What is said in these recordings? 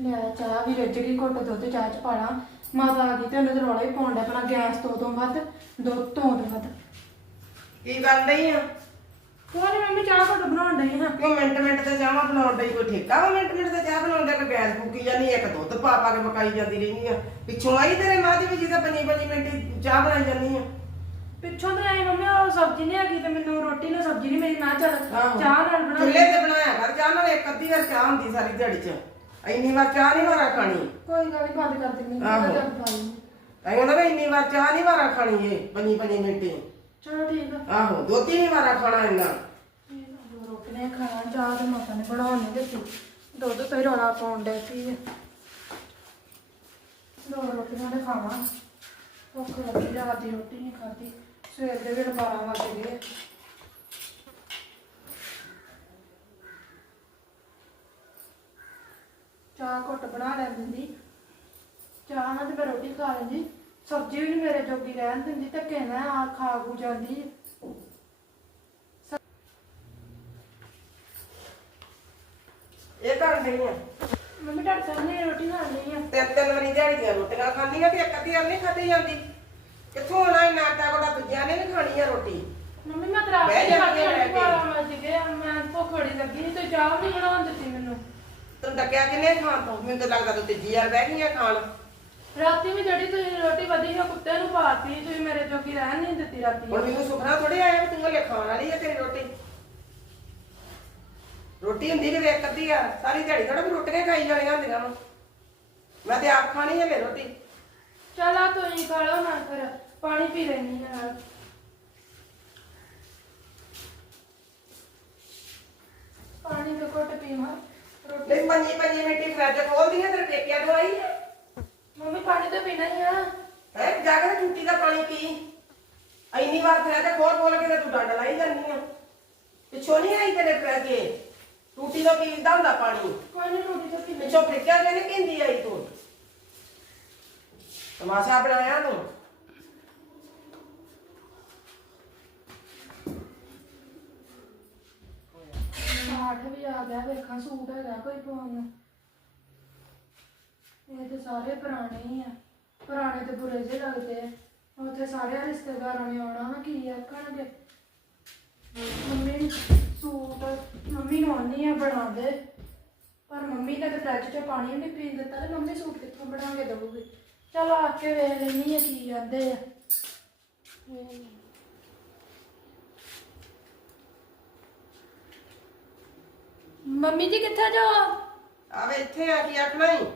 ਲੈ ਚਾਹ ਵੀ ਰੱਜ ਗਈ ਘੁੱਟ ਦੁੱਧ ਚਾਹ ਚ ਪਾਣਾ ਮਾਤਾ ਆ ਗਈ ਤੇ ਉਹਨੇ ਤੇ ਰੌਲਾ ਹੀ ਪਾਉਣ ਡਿਆ ਆਪਣਾ ਗੈਸ ਤੋਂ ਤੋਂ ਵੱਧ ਦੁੱਧ ਤੋਂ ਤੋਂ ਵੱਧ। ਕੀ ਕਰ ਰਹੀ ਆ? ਕੋਈ ਨੀ ਮੰਮੀ ਚਾਹ ਘੁੱਟ ਬਣਾਉਣ ਡਈ ਹਾਂ। ਕਿਉਂ ਮਿੰਟ ਮਿੰਟ ਤੇ ਚਾਹਾਂ ਬਣਾਉਣ ਦਾ ਕੋਈ ਠੇਕਾ ਵਾ ਮਿੰਟ ਮਿੰਟ ਤੇ ਚਾਹ ਬਣਾਉਣ ਦਾ ਕੋਈ ਗੈਸ ਫੂਕੀ ਜਾਂਦੀ ਇੱਕ ਦੁੱਧ ਪਾ ਪਾ ਕੇ ਪਕਾਈ ਜਾਂਦੀ ਰਹਿੰਦੀ ਆ। ਪਿੱਛੋਂ ਆਈ ਤੇਰੇ ਮਾਂ ਦੀ ਵੀ ਜਿਹਦਾ ਪੰਜੀ ਪੰਜੀ ਮਿੰਟ ਹੀ ਚਾਹ ਬਣਾਈ ਜਾਂਦੀ ਆ। ਪਿੱਛੋਂ ਤੇ ਆਈ ਮੰਮੀ ਉਹ ਸਬਜ਼ੀ ਨਹੀਂ ਹੈਗੀ ਤੇ ਮੈਨੂੰ ਰੋਟੀ ਨਾਲ ਸਬਜ਼ੀ ਨਹੀਂ ਮੇਰੀ ਨਾ ਚੱਲ ਆਹੋ। ਚਾਹ ਨਾਲ ਬਣਾ ਚੁੱਲ੍ਹੇ ਤੇ ਬਣਾਇਆ ਕਰ ਚਾਹ ਨਾਲ ਇੱਕ ਅੱਧੀ ਵਾਰ ਚਾਹ ਹੁੰਦੀ ਸਾਰੀ ਦਿਹਾੜੀ ਚ। ਇੰਨੀ ਵਾਰ ਚਾਹ ਨਹੀਂ ਵਾਰਾ ਖਾਣੀ। ਕੋਈ ਗੱਲ ਨੀ ਬੰਦ ਕਰ ਦਿੰਦੀ ਹਾਂ ਆਹੋ। ਜਦ ਪਾਈ ਤਾਂ ਉਹਨਾਂ ਵੀ ਇੰਨੀ ਵਾਰ ਚਾਹ ਨਹੀਂ ਵਾਰਾ ਖਾਣੀ ਏ ਪੰਜੀ ਪੰਜੀ ਮਿੰਟ। ਚਲੋ ਠੀਕ ਆ। ਆਹੋ ਦੋਤੀ ਨਹੀਂ ਵਾਰਾ ਖਾਣਾ ਇੰਨਾ। ਦੋ ਰੋਟੀਆਂ ਖਾਣਾ ਚਾਹ ਤੇ ਮਾਤਾ ਨੇ ਬਣਾਉਣ ਨਹੀਂ ਦਿੱਤੀ ਦੁੱਧ ਤੋਂ ਰੌਲਾ ਪਾਉਣ ਡੇ ਸੀ। ਦੋ ਰੋਟੀਆਂ ਤੇ ਖਾਵਾਂ। ਭੁੱਖ ਲੱਗੀ ਰਾਤ ਦੀ ਰੋਟੀ ਨਹੀਂ ਖਾਧੀ। ਸਵੇਰ ਦੇ ਵੇਲੇ 12 ਵਜ ਗਏ ਚਾਹ ਘੁੱਟ ਬਣਾ ਲੈਂਦੀ ਚਾਹ ਨਾਲ ਤੇ ਮੈਂ ਰੋਟੀ ਖਾ ਲੈਂਦੀ। ਸਬਜ਼ੀ ਵੀ ਨੀ ਮੇਰੇ ਜੋਗੀ ਰਹਿਣ ਦਿੰਦੀ ਧੱਕੇ ਨਾਲ ਆ ਖਾ ਖੂ ਜਾਂਦੀ। ਇਹ ਕਰ ਨਹੀਂ ਆ। ਮੰਮੀ ਤੁਹਾਡੇ ਸਾਹਮਣੇ ਰੋਟੀ ਖਾ ਲਈ ਆ? ਤਿੰਨ ਤਿੰਨ ਵਾਰੀ ਦਿਹਾੜੀ ਦੀਆਂ ਰੋਟੀਆਂ ਖਾਂਦੀਆਂ ਤੇ ਇੱਕ ਅੱਧੀ ਵਾਰ ਨਹੀਂ ਖਾਧੀ ਜਾਂਦੀ। ਕਿੱਥੋਂ ਆਣਾ ਇੰਨਾ ਆਟਾ ਕੋੜਾ ਦੂਜਿਆਂ ਨੇ ਵੀ ਖਾਣੀ ਆ ਰੋਟੀ? ਮੰਮੀ ਮੈਂ ਤਰਾ ਬਹਿ ਕੇ ਜਾ ਖਾਧੀ ਕੇ। ਰੋਟੀ ਬਾਰਾਂ ਵਜ ਗਏ ਮੈਂ ਭੁੱਖ ਬੜੀ ਲੱਗੀ ਸੀ ਤੇ ਚਾਹ ਵੀ ਬਣਾਉਣ ਦਿੱਤੀ ਮੈਨੂੰ। ਤੂੰ ਡੱਕਿਆ ਕਿਨੇ ਖਾਣ ਤੋਂ? ਮੈਨੂੰ ਤਾਂ ਲੱਗਦਾ ਤੂੰ ਤੀਜੀ ਵਾਰ ਬਹਿ ਗਈ ਆ ਖਾਣ। ਰਾਤੀ ਵੀ ਜਿਹੜੀ ਤੁਸੀਂ ਰੋਟੀ ਵਧੀ ਉਹ ਕੁੱਤੇ ਨੂੰ ਪਾਤੀ ਤੁਸੀਂ ਮੇਰੇ ਜੋਗੀ ਰਹਿਣ ਨਹੀਂ ਦਿੱਤੀ ਰਾਤੀ। ਹੁਣ ਮੈਨੂੰ ਸੁਪਨਾ ਥੋੜੀ ਆਇਆ ਵੀ ਤੂੰ ਹਲੇ ਖਾਣ ਵਾਲੀ ਆ ਤੇਰੀ ਰੋਟੀ। ਰੋਟੀ ਹੁੰਦੀ ਕਿ ਇੱਕ ਅੱਧੀ ਆ ਸਾਰੀ ਦਿਹਾੜੀ ਥੋੜਾ ਵੀ ਰੋਟੀਆਂ ਖਾਈ ਜਾਣੀਆਂ ਹੁੰਦੀਆਂ ਵਾ। ਮੈਂ ਤੇ ਆਪ ਖਾਣੀ ਹਲੇ ਰੋਟੀ। ਚਲ ਆ ਤੁਸੀਂ ਖਾ ਲਓ ਨਾ ਫਿਰ ਪਾਣੀ ਪੀ ਲੈਣੀ ਨਾਲ। ਪਾਣੀ ਦੇ ਘੁੱਟ ਪੀਵਾਂ। ਨਹੀਂ ਪੰਜੀ ਪੰਜੀ ਮਿੰਟੀ ਫਰਿੱਜ ਖੋਲਦੀ ਹੈ ਤੇਰੇ ਪੇਕਿਆਂ ਤੋਂ ਆਈ ਮੰਮੀ ਪਾਣੀ ਤਾਂ ਪੀਣਾ ਹੀ ਆ। ਹੈ ਜਾ ਕੇ ਟੂਟੀ ਦਾ ਪਾਣੀ ਪੀ। ਇੰਨੀ ਵਾਰ ਫਰਿੱਜ ਖੋਲ ਖੋਲ ਕੇ ਤੇ ਤੂੰ ਡੰਡ ਲਾਈ ਜਾਂਦੀ ਆ। ਪਿੱਛੋਂ ਨਹੀਂ ਆਈ ਤੇਰੇ ਫਰਿੱਜ ਟੂਟੀ ਦਾ ਪੀਂਦਾ ਹੁੰਦਾ ਪਾਣੀ। ਕੋਈ ਨਹੀਂ ਰੋਟੀ ਤਾਂ ਪੀ ਪਿੱਛੋਂ ਫਰਿੱਜਾ ਕੇ ਨਹੀਂ ਪੀਂਦੀ ਆਈ ਤੂੰ। ਤਮਾਸ਼ਾ ਬਣਾਇਆ ਤੂੰ ਸਾਠ ਵੀ ਆ ਗਿਆ, ਵੇਖਾਂ ਸੂਟ ਹੈਗਾ ਕੋਈ ਪਾਉਣ। ਨੂੰ ਇਹ ਤੇ ਸਾਰੇ ਪੁਰਾਣੇ ਹੀ ਆ। ਪੁਰਾਣੇ ਤੇ ਬੁਰੇ ਜਿਹੇ ਲੱਗਦੇ ਆ। ਉੱਥੇ ਸਾਰੇ ਰਿਸ਼ਤੇਦਾਰਾਂ ਨੇ ਆਉਣਾ ਨਾ ਕੀ ਆਖਣਗੇ? ਮੰਮੀ, ਸੂਟ ਮੰਮੀ ਨੂੰ ਆਉਣੀ ਆ ਬਣਾ ਦੇ ਪਰ ਮੰਮੀ ਨੇ ਤੇ ਫਰਿੱਜ 'ਚ ਪਾਣੀ ਵੀ ਨਹੀਂ ਪੀਣ ਦਿੱਤਾ ਤੇ ਮੰਮੀ ਸੂਟ ਕਿੱਥੋਂ ਬਣਾ ਕੇ ਦਊਗੀ? ਚਲ ਆ ਕੇ ਵੇਖ ਲੈਣੀ ਆ ਕੀ ਜਾਂਦੇ ਆ। ਮੰਮੀ ਜੀ ਕਿੱਥੇ ਜੋ? ਆਵੇ ਇੱਥੇ ਆ ਕੀ ਆਖਣਾ ਹੀ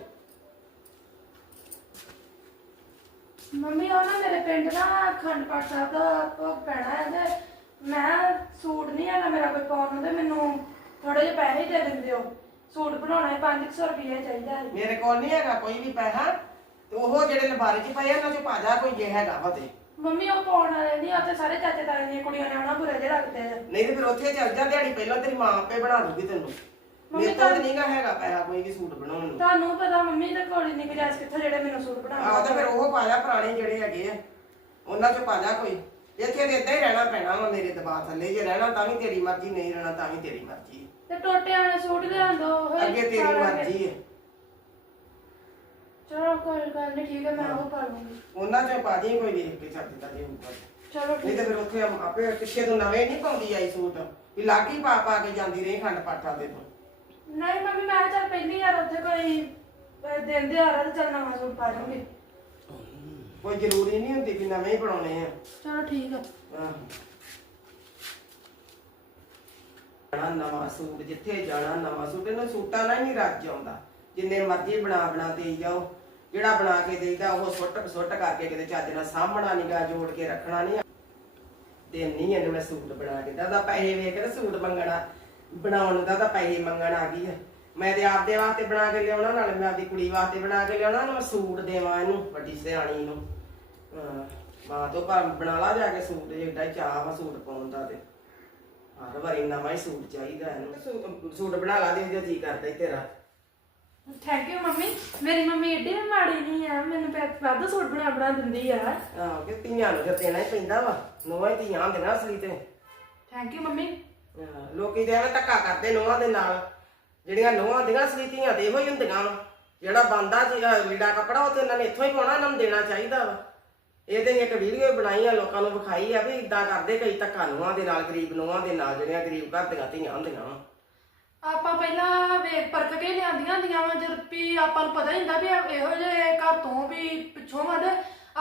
ਮੰਮੀ ਉਹ ਨਾ ਮੇਰੇ ਪਿੰਡ ਨਾ ਅਖੰਡ ਪਾਠ ਸਾਹਿਬ ਦਾ ਭੋਗ ਪੈਣਾ ਹੈ ਤੇ ਮੈਂ ਸੂਟ ਨਹੀਂ ਹੈਗਾ ਮੇਰਾ ਕੋਈ ਪਾਉਣ ਨੂੰ ਤੇ ਮੈਨੂੰ ਥੋੜੇ ਜਿਹੇ ਪੈਸੇ ਹੀ ਦੇ ਦਿੰਦੇ ਹੋ। ਸੂਟ ਬਣਾਉਣਾ ਹੈ 500 ਰੁਪਏ ਚਾਹੀਦਾ ਹੈ। ਮੇਰੇ ਕੋਲ ਨਹੀਂ ਹੈਗਾ ਕੋਈ ਵੀ ਪੈਸਾ। ਤੇ ਉਹ ਜਿਹੜੇ ਲਬਾਰੇ 'ਚ ਪਏ ਆ, ਉਹਨਾਂ 'ਚੋਂ ਭਾਜਾ ਕੋਈ ਜੇ ਹੈਗਾ ਵਾ ਤੇ। ਮੰਮੀ ਉਹ ਪਾਉਣ ਵਾਲੇ ਨਹੀਂ ਉੱਥੇ ਸਾਰੇ ਚਾਚੇ ਤਾਏ ਦੀਆਂ ਕੁੜੀਆਂ ਨੇ ਆਉਣਾ ਬੁਰੇ ਜਿਹੇ ਲੱਗਦੇ ਆ ਨਹੀਂ ਤੇ ਫਿਰ ਉੱਥੇ ਚੱਲ ਜਾ ਦਿਹਾੜੀ ਪਹਿਲਾਂ ਤੇਰੀ ਮਾਂ ਆਪੇ ਬਣਾ ਦੂਗੀ ਤੈਨੂੰ। ਮੰਮੀ ਮੇਰੇ ਕੋਲ ਤਾਂ- ਨਹੀਂਗਾ ਹੈਗਾ ਪੈਸਾ ਕੋਈ ਵੀ ਸੂਟ ਬਣਾਉਣ ਨੂੰ। ਤੁਹਾਨੂੰ ਪਤਾ ਮੰਮੀ ਤੇ ਕੋਲੀ ਨਹੀਂ ਗੁਜਾਇਸ਼ ਕਿੱਥੇ ਜਿਹੜੇ ਮੈਨੂੰ ਸੂਟ ਬਣਾ ਆਹ ਤਾਂ ਫਿਰ ਉਹ ਪਾਜਾ ਪੁਰਾਣੇ ਜਿਹੜੇ ਹੈਗੇ ਆ। ਉਹਨਾਂ 'ਚੋਂ ਪਾਜਾ ਕੋਈ। ਇੱਥੇ ਤੇ ਇਦਾਂ ਹੀ ਰਹਿਣਾ ਪੈਣਾ ਵਾ ਮੇਰੇ ਦਬਾਅ ਥੱਲੇ। ਜੇ ਰਹਿਣਾ ਤਾਂ ਵੀ ਤੇਰੀ ਮਰਜ਼ੀ ਨਹੀਂ ਰਹਿਣਾ ਤਾਂ ਵੀ ਤੇਰੀ ਮਰਜ਼ੀ। ਤੇ ਟੋਟੇ ਵਾਲੇ ਸੂਟ ਲਿਆਂ ਦੋ ਅੱਗੇ ਤੇਰੀ ਮਰਜ਼ੀ ਹੈ। ਚਲੋ ਕੋਈ ਗੱਲ ਨਹੀਂ ਠੀਕ ਹੈ ਮੈਂ ਉਹ ਪਾ ਲੂੰਗੀ ਉਹਨਾਂ 'ਚੋਂ ਪਾ ਦੀ ਕੋਈ ਵੇਖ ਕੇ ਛੱਡ ਦਿੱਤਾ ਜੇ ਹੋਊਗਾ। ਚਲੋ ਨਹੀਂ ਠੀਕ ਤੇ ਫਿਰ ਉੱਥੇ ਆਪੇ ਪਿੱਛੇ ਤੋਂ ਨਵੇਂ ਨਹੀਂ ਪਾਉਂਦੀ ਆਈ ਸੂਟ। ਵੀ ਲਾਗੀ ਪਾ ਪਾ ਕੇ ਜਾਂਦੀ ਰਹੀ ਖੰਡ ਪਾਠਾਂ ਦੇ ਤੋਂ। ਨਹੀਂ ਮੰਮੀ ਮੈਂ ਚੱਲ ਪਹਿਲੀ ਯਾਰ ਉੱਥੇ ਕੋਈ ਅਹ, ਦਿਨ ਦੇ ਆ ਰਿਹਾ ਤੇ ਚੱਲ ਨਵਾਂ ਸੂਟ ਪਾ ਲੂੰਗੀ ਕੋਈ ਜ਼ਰੂਰੀ ਨਹੀਂ ਹੁੰਦੀ ਕਿ ਨਵੇਂ ਹੀ ਬਣਾਉਣੇ ਆ। ਚਲੋ ਠੀਕ ਆ। ਆਹੋ। ਜਾਣਾ ਨਵਾਂ ਸੂਟ ਜਿੱਥੇ ਜਾਣਾ ਨਵਾਂ ਸੂਟ ਇਹਨੂੰ ਸੂਟਾਂ ਨਾਲ ਹੀ ਨਹੀਂ ਰੱਜ ਆਉਂਦਾ। ਜਿੰਨੇ ਮਰਜ਼ੀ ਬਣਾ ਬਣਾ ਦੇਈ ਜਾਓ। ਜਿਹੜਾ ਬਣਾ ਕੇ ਦੇਈਦਾ, ਉਹ ਸੁੱਟ ਸੁੱਟ ਕਰਕੇ ਕਿਤੇ ਚੱਜ ਨਾਲ ਸਾਹਮਣਾ ਨਿਗਾਹ ਜੋੜ ਕੇ ਰੱਖਣਾ ਨਹੀਂ ਤੇ ਨਹੀਂ ਇਹਨੂੰ ਮੈਂ ਸੂਟ ਬਣਾ ਕੇ ਦਾ ਪੈਸੇ ਵੇਖ ਕੇ ਸੂਟ ਮੰਗਣਾ। ਬਣਾਉਣ ਦਾ ਤਾਂ ਪੈਸੇ ਮੰਗਣ ਆ ਗਈ ਆ। ਮੈਂ ਤੇ ਆਪਦੇ ਵਾਸਤੇ ਬਣਾ ਕੇ ਲਿਆਉਣਾ, ਨਾਲੇ ਮੈਂ ਆਪਦੀ ਕੁੜੀ ਵਾਸਤੇ ਬਣਾ ਕੇ ਲਿਆਉਣਾ, ਨਾਲ ਸੂਟ ਦੇਵਾਂ ਇਹਨੂੰ, ਵੱਡੀ ਸਿਆਣੀ ਨੂੰ। ਮਾਂ ਤੋਂ ਪਰ ਬਣਾ ਲਾ ਜਾ ਕੇ ਸੂਟ ਜਿਹੜਾ ਚਾਹ ਵਾ ਸੂਟ ਪਾਉਣ ਦਾ ਤੇ। ਹਰ ਵਾਰੀ ਨਵਾਂ ਹੀ ਸੂਟ ਚਾਹੀਦਾ ਇਹਨੂੰ। ਸੂਟ ਬਣਾ ਲਾ ਦੇ ਜੇ ਜੀ ਕਰਦਾ ਹੀ ਤੇਰਾ। Thank you mummy. ਮੇਰੀ ਮੰਮੀ ਏਡੀ ਵੀ ਮਾੜੀ ਨਹੀਂ ਆ। ਮੈਨੂੰ ਪੈ- ਵਾਧੂ ਸੂਟ ਬਣਾ ਬਣਾ ਦਿੰਦੀ ਆ। ਆਹ ਕਿ ਧੀਆਂ ਨੂੰ ਫਿਰ ਦੇਣਾ ਹੀ ਪੈਂਦਾ ਵਾ। ਨੋਹਾਂ ਹੀ ਧੀਆਂ ਹੁੰਦੀਆਂ ਨਾ ਅਸਲੀ ਤੇ। Thank you mummy. ਲੋਕੀ ਤੇ ਐਵੇਂ ਧੱਕਾ ਕਰਦੇ ਨੋਹਾਂ ਦੇ ਨਾਲ। ਜਿਹੜੀਆਂ ਨੋਹਾਂ ਦੀਆਂ ਅਸਲੀ ਧੀਆਂ ਤੇ ਇਹੋ ਹੀ ਹੁੰਦੀਆਂ ਵਾ। ਜਿਹੜਾ ਬੰਦਾ ਲੀੜਾ ਕੱਪੜਾ ਉਹ ਤੇ ਇਹਨਾਂ ਨੇ ਇੱਥੋਂ ਹੀ ਪਾਉਣਾ ਇਹਨਾਂ ਨੂੰ ਦੇਣਾ ਚਾਹੀਦਾ ਵਾ। ਇਹ ਤੇ ਇੱਕ ਵੀਡੀਓ ਬਣਾਈ ਆ ਲੋਕਾਂ ਨੂੰ ਵਿਖਾਈ ਆ ਵੀ ਇਦਾਂ ਕਰਦੇ ਕਈ ਧੱਕਾ ਨੂੰਹਾਂ ਦੇ ਨਾਲ ਗਰੀਬ ਨੂੰਹਾਂ ਦੇ ਨਾਲ ਜਿਹੜੀਆਂ ਗਰੀਬ ਘਰ ਦੀਆਂ ਧੀਆਂ ਹੁੰਦੀਆਂ ਵਾ। ਆਪਾਂ ਪਹਿਲਾਂ ਵੇਖ ਪਰਖ ਕੇ ਲਿਆਂਦੀਆਂ ਹੁੰਦੀਆਂ ਵਾ ਜਦ ਵੀ ਆਪਾਂ ਨੂੰ ਪਤਾ ਹੀ ਹੁੰਦਾ ਵੀ ਇਹੋ ਜਿਹੇ ਘਰ ਤੋਂ ਵੀ ਪਿੱਛੋਂ ਵੱਧ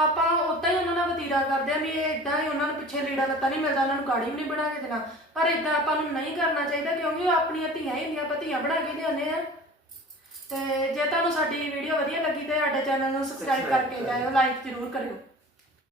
ਆਪਾਂ ਉਦਾਂ ਹੀ ਉਹਨਾਂ ਨਾਲ ਵਤੀਰਾ ਕਰਦੇ ਆ ਵੀ ਇਹ ਇਦਾਂ ਹੀ ਉਹਨਾਂ ਨੂੰ ਪਿੱਛੇ ਲੀੜਾ ਲੱਤਾ ਨਹੀਂ ਮਿਲਦਾ ਉਹਨਾਂ ਨੂੰ ਗਾੜੀ ਵੀ ਨਹੀਂ ਬਣਾ ਕੇ ਦੇਣਾ। ਪਰ ਇਦਾਂ ਆਪਾਂ ਨੂੰ ਨਹੀਂ ਕਰਨਾ ਚਾਹੀਦਾ ਕਿਉਂਕਿ ਉਹ ਆਪਣੀਆਂ ਧੀਆਂ ਹੀ ਹੁੰਦੀਆਂ ਆਪਾਂ ਧੀਆਂ ਬਣਾ ਕੇ ਦੇਉਂਦੇ ਆ। ਤੇ ਜੇ ਤੁਹਾਨੂੰ ਸਾਡੀ ਵੀਡੀਓ ਵਧੀਆ ਲੱਗੀ ਤੇ ਸਾਡੇ ਚੈਨਲ ਨੂੰ ਸਬਸਕ੍ਰਾਈਬ ਕਰਕੇ ਜਾਇਓ ਲਾਈਕ ਜ਼ਰੂਰ ਕਰਿਓ।